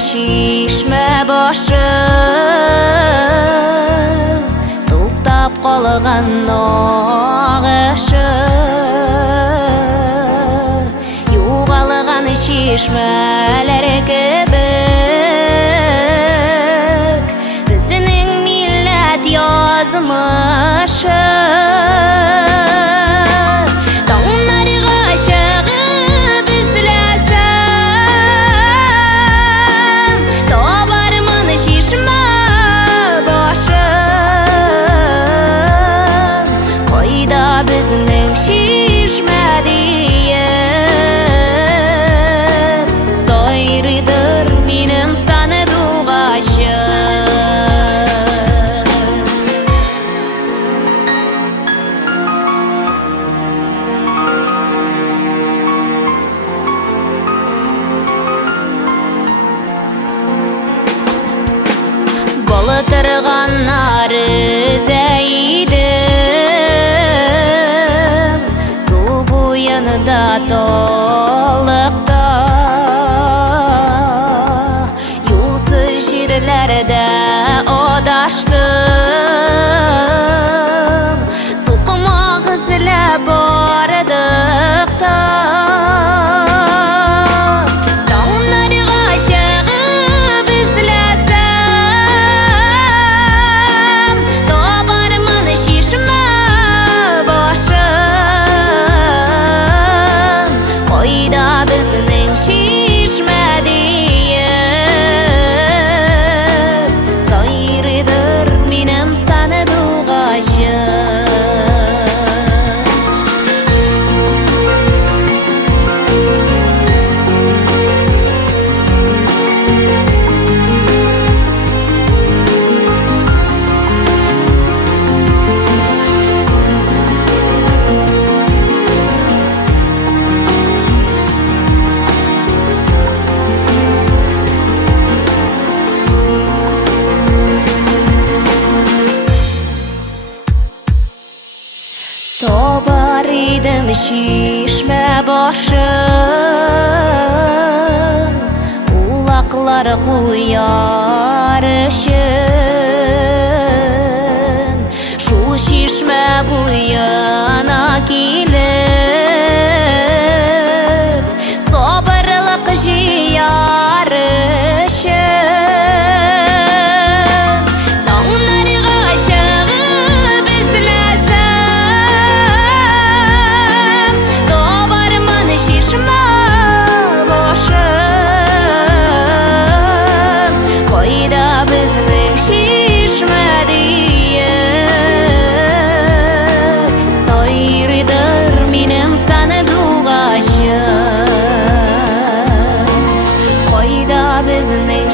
şişme başı Tuktap kalgan ağaşı Yuğalgan şişmeler kebek Bizning millet yazmışı Bizning şişme diye Soyridir benim sana duaşım Balıtırganları yanında doluqda Yolsuz jirlerde odaşdım Soqmaq izlab bordiqda Dağlar aşığı bizlesem Doğarman şişme başı Koyda bizning şişme diye Soyridir benim sana duaşım Tobar idim şişme başın Ulaklar kuyar işin Şu şişme bu yana kilip Sabırlık jiyar işin Bizning şişme diye Soyridir benim sana duaşım Koyda bizning